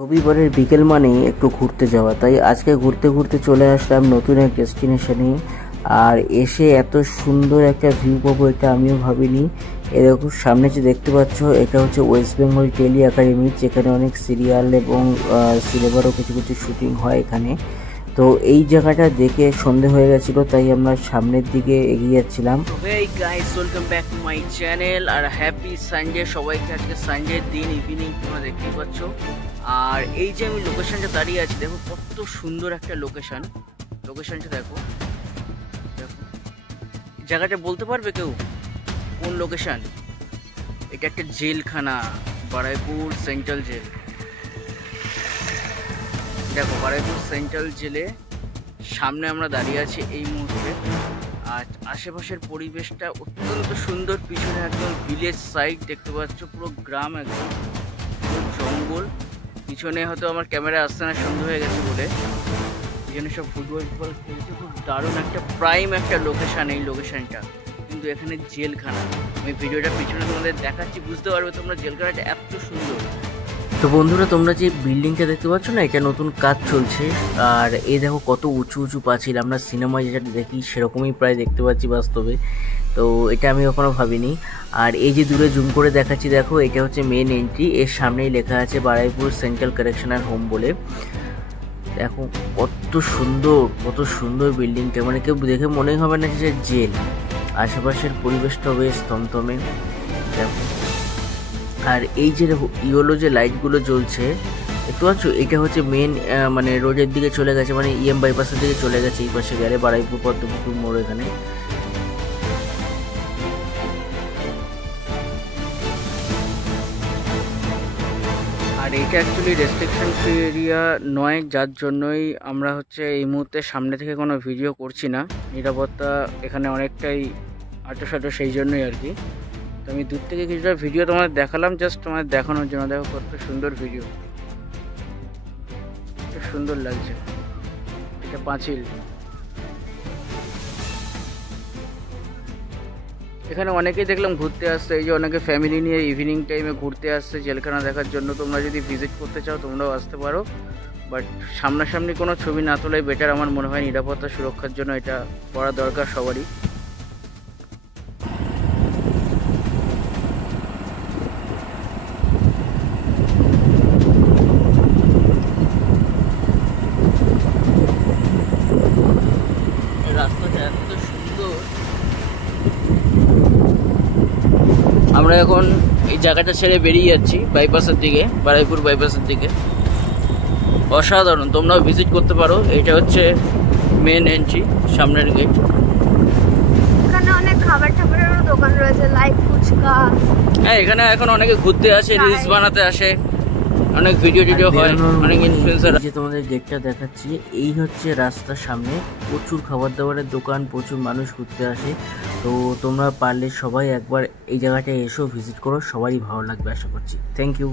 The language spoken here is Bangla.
রবিবারের বিকেল মানেই একটু ঘুরতে যাওয়া, তাই আজকে ঘুরতে ঘুরতে চলে আসলাম নতুন এক ডেস্টিনেশনে। আর এসে এত সুন্দর একটা ভিউ পাবো এটা আমিও ভাবিনি। এরকম সামনে যে দেখতে পাচ্ছ এটা হচ্ছে ওয়েস্ট বেঙ্গল টেলি একাডেমি, যেখানে অনেক সিরিয়াল এবং সিনেমারও কিছু কিছু শুটিং হয় এখানে। তো এই জায়গাটা দেখে সন্ধে হয়ে গেছিলো, তাই আমরা সামনের দিকে এগিয়ে যাচ্ছিলাম। Hey guys, welcome back to my channel আর হ্যাপি সানডে সবাইকে। আজকে সানডে দিন ইভিনিং তোমরা দেখতেই পাচ্ছ। আর এই যে আমি লোকেশনটা দাঁড়িয়ে আছি, দেখো কত সুন্দর একটা লোকেশনটা দেখো। জায়গাটা বলতে পারবে কেউ কোন লোকেশন? এটা একটা জেলখানা, বারুইপুর সেন্ট্রাল জেল। দেখো বারুইপুর সেন্ট্রাল জেলে সামনে আমরা দাঁড়িয়ে আছি এই মুহূর্তে। আর আশেপাশের পরিবেশটা অত্যন্ত সুন্দর। পিছনে একদম ভিলেজ সাইড দেখতে পাচ্ছ, পুরো গ্রাম, একদম পুরো জঙ্গল। পিছনে হয়তো আমার ক্যামেরা আসতে না, সন্ধ্যা হয়ে গেছে বলে। এখানে সব ফুটবল খেলছে। খুব দারুণ একটা প্রাইম একটা লোকেশান এই লোকেশানটা, কিন্তু এখানে জেলখানা। আমি ভিডিওটা পিছনে তোমাদের দেখাচ্ছি, বুঝতে পারবে তোমরা জেলখানাটা এত সুন্দর। তো বন্ধুরা, তোমরা যে বিল্ডিংটা দেখতে পাচ্ছ না, এটা নতুন কাজ চলছে। আর এই দেখো কত উঁচু উঁচু পাঁচিল, আমরা সিনেমায় যেটা দেখি সেরকমই প্রায় দেখতে পাচ্ছি বাস্তবে। তো এটা আমি কখনো ভাবিনি। আর এই যে দূরে জুম করে দেখাচ্ছি, দেখো এটা হচ্ছে মেন এন্ট্রি। এর সামনেই লেখা আছে বারুইপুর সেন্ট্রাল কারেকশনাল হোম বলে। দেখো কত সুন্দর বিল্ডিংটা, মানে কেউ দেখে মনেই হবে না যে জেল। আশেপাশের পরিবেশটা বেশ থমথমে দেখো। আর এই যে ইয়েলো যে লাইটগুলো জ্বলছে দেখতে পাচ্ছ, এটা হচ্ছে মেন, মানে রোডের দিকে চলে গেছে, মানে ইএম বাইপাসের দিকে চলে গেছে। এই পাশে গেলে বারুইপুর পদ্মপুকুর মোড় এখানে। আর এইটা অ্যাকচুয়ালি রেস্ট্রিকশন ফ্রি এরিয়া নয়, যার জন্যই আমরা হচ্ছে এই মুহূর্তে সামনে থেকে কোনো ভিডিও করছি না। নিরাপত্তা এখানে অনেকটাই আটো, সেই জন্যই আর কি। তো আমি দূর থেকে কিছুটা ভিডিও তোমাদের দেখালাম, জাস্ট তোমাদের দেখানোর জন্য। দেখো কত সুন্দর ভিডিও, খুব সুন্দর লাগছে। এটা পাঁচিল। এখানে অনেকেই দেখলাম ঘুরতে আসছে, এই যে অনেকে ফ্যামিলি নিয়ে ইভিনিং টাইমে ঘুরতে আসছে জেলখানা দেখার জন্য। তোমরা যদি ভিজিট করতে চাও তোমরাও আসতে পারো, বাট সামনাসামনি কোনো ছবি না তোলাই বেটার আমার মনে হয়। নিরাপত্তা সুরক্ষার জন্য এটা করা দরকার সবারই। রাস্তাটা এত সুন্দর। আমরা এখন এই জায়গাটা ছেড়ে বেরিয়ে যাচ্ছি বাইপাসের দিকে, বারুইপুর বাইপাসের দিকে। অসাধারণ, তোমরাও ভিজিট করতে পারো। এটা হচ্ছে মেন এন্ট্রি, সামনের গেট। এখানে অনেক খাবার টাবারেরও দোকান রয়েছে, লাইক ফুচকা। হ্যাঁ, এখানে এখন অনেকে ঘুরতে আসে, রিলস বানাতে আসে, অনেক ভিডিও হয়, অনেক ইনফ্লুয়েন্সার। যে তোমাদের গেটটা দেখাচ্ছি, এই হচ্ছে রাস্তার সামনে প্রচুর খাবার দাবারের দোকান, প্রচুর মানুষ ঘুরতে আসে। তো তোমরা পারলে সবাই একবার এই জায়গাটায় এসো, ভিজিট করো, সবারই ভালো লাগবে আশা করছি। Thank you.